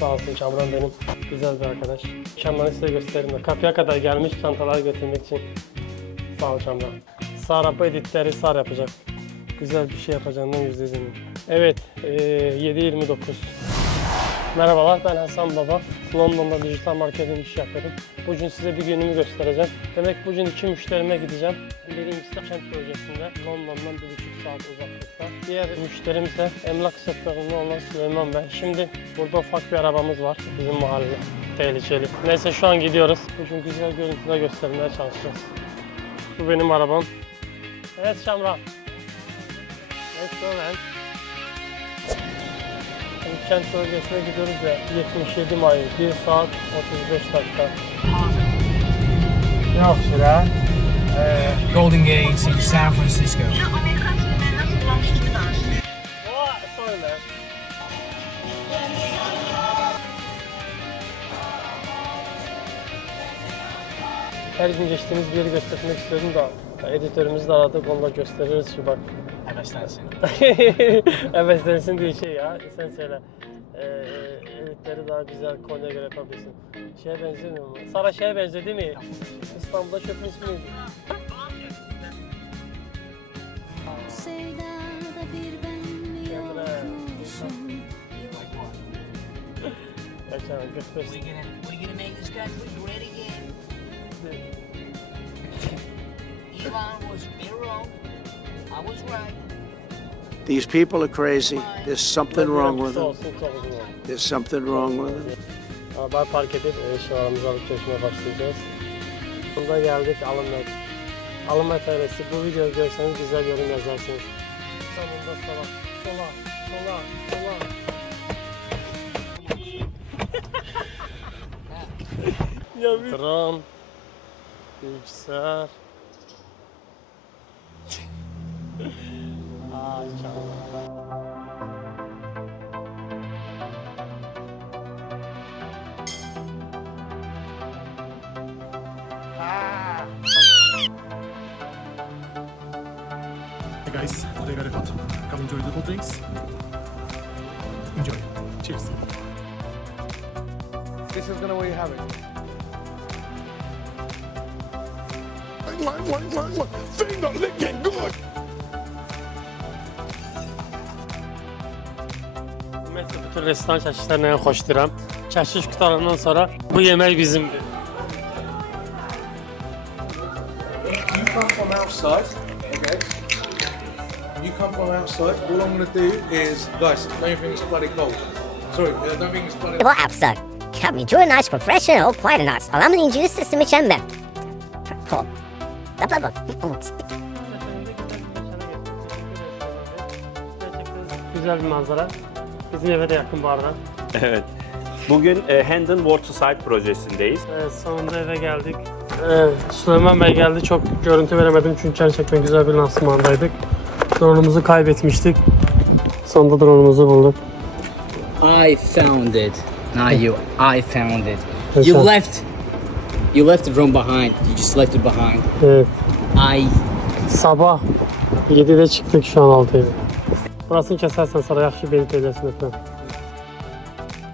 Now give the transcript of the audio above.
Sağ olsun Kamran benim güzel bir arkadaş. Kamran'ı size göstereyim de kapıya kadar gelmiş çantalar götürmek için. Sağ ol Kamran. Sarap editleri Sar yapacak. Güzel bir şey yapacağından yüzde eminim. Evet, eee 7.29. Merhabalar, ben Hasan Baba. London'da dijital marketing iş yapıyorum. Bugün size bir günümü göstereceğim. Demek bugün iki müşterime gideceğim. Birincisi kent bölgesinde, London'dan bir buçuk saat uzaklıkta. Diğer müşterimiz de emlak sektöründe olan Süleyman Bey. Şimdi burada ufak bir arabamız var bizim mahallede. Tehlikeli. Neyse şu an gidiyoruz. Bugün güzel görüntüler göstermeye çalışacağız. Bu benim arabam. Evet Şamran. Let's go man. Kent bölgesine gidiyoruz ya 77 Mayıs 1 saat 35 dakika. Yok şura. Ee, Golden Gate, San Francisco. Her gün geçtiğimiz bir yeri göstermek istiyorum da editörümüzü de aradık onu da gösteririz şu bak. Heveslensin. evet sensin diye şey ya sen söyle. Ee, editleri daha güzel konuya göre yapabilirsin. Şeye benzemiyor mu? Sara şeye benziyor değil mi? İstanbul'da çöpün ismi neydi? Sevdada bir ben yokmuşum Yaşar We göstersin. gonna, we gonna make this country great again. Elon was wrong. I was right. These people are crazy. There's something wrong with them. olsun çok uzun olsun. There's something wrong with them. Arabayı park edip eşyalarımızı alıp geçmeye başlayacağız. Burada geldik alınmak. Alınma TR'si. Bu videoyu görseniz güzel yorum yazarsınız. Sonunda sola, sola, sola, sola. ya bir... Drone, bilgisayar. Hey guys, today very hot. Come enjoy the cold drinks. Enjoy. Cheers. This is gonna what you have it. One, one, one, one. Finger licking good. Ümumiyyətlə bütün restoran çəkişlərini ən xoşlayıram. Çəkiş qutarandan sonra bu yemək bizimdir. You come from outside, okay? You come from outside. All I'm gonna do is, guys, don't think it's bloody cold. Sorry, uh, don't think it's bloody. Bu Upstar. Kapıcı nice professional finance. Alamadığın cüz sistemi çember. Dabla bak. Güzel bir manzara. Bizim eve de yakın bu arada. Evet. Bugün e, Hendon Waterside projesindeyiz. Evet, sonunda eve geldik. Evet, Süleyman Bey geldi. Çok görüntü veremedim çünkü gerçekten güzel bir lansmandaydık. Drone'umuzu kaybetmiştik. Sonunda drone'umuzu bulduk. I found it. Not you. I found it. You left. You left the drone behind. You just left it behind. Evet. I. Sabah 7'de çıktık şu an 6'ya. Burasını kesersen sana yaxşı beyit edəsin efendim.